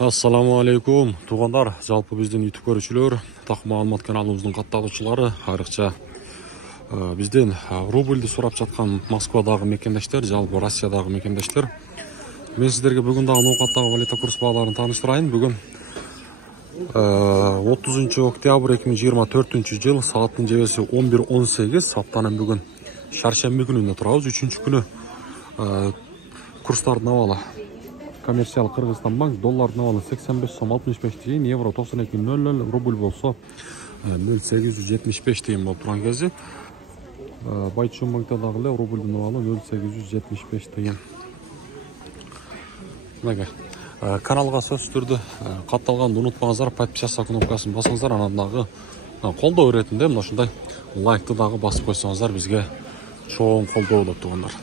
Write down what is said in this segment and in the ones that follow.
Ассаламу алейкум, туғандар, жалпы бізден YouTube көрушілер, Тақы Маалымат каналымыздың қаттағычылары, айрықша бізден рубльді сұрап жатқан Москвадағы мекендештер, жалпы Россиядағы мекендештер. Мен сіздерге бүгін дағы ноқаттағы валюта курс бағаларын таныштырайын. Бүгін 30 октябрь 2024 жыл, сағаттың жебесі 11:18, аптаның бүгін шаршембі күнінде тұрауыз. Үшінші күні курстардың авалы. Коммерциал Кыргызстан банк, доллардың авалы 85 сом 65 тиын, евро 92.00, рубль болса 0,875 тиын болып тұрған кезде. Байтшон банктадағылы рубльдің авалы 0,875 тиын. Каналға сөз түрді қатталғанды ұнытпаңыздар, подписаться кнопкасын басыңыздар, анандағы қолдау ретінде мынашындай лайктыдағы басып қойсаңыздар бізге чоң қолдау болып туғандар.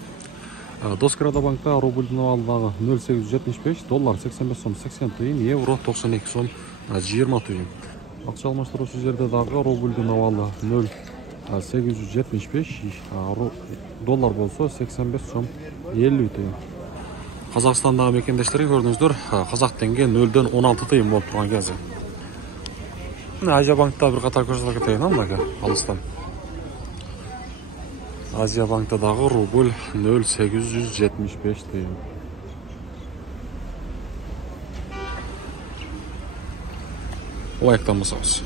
Доскрада банкта рубльдің авалдағы 0,875, доллар 85 сом 80 тиын, евро 92 сом 20 тиын. Ақша алмастырушы жерде дағы рубльдің авалы 0,875, доллар болса 85 сом 50 тиын. Қазақстандағы мекендештерге көрдіңіздер, қазақ теңге 0-ден 16 тиын болып тұрған кезі. Азия банкта бір қатар көрсетіп кетейін, алыстан. Азия банктадағы рубль 0,875 тиын. Лайктан басамыз.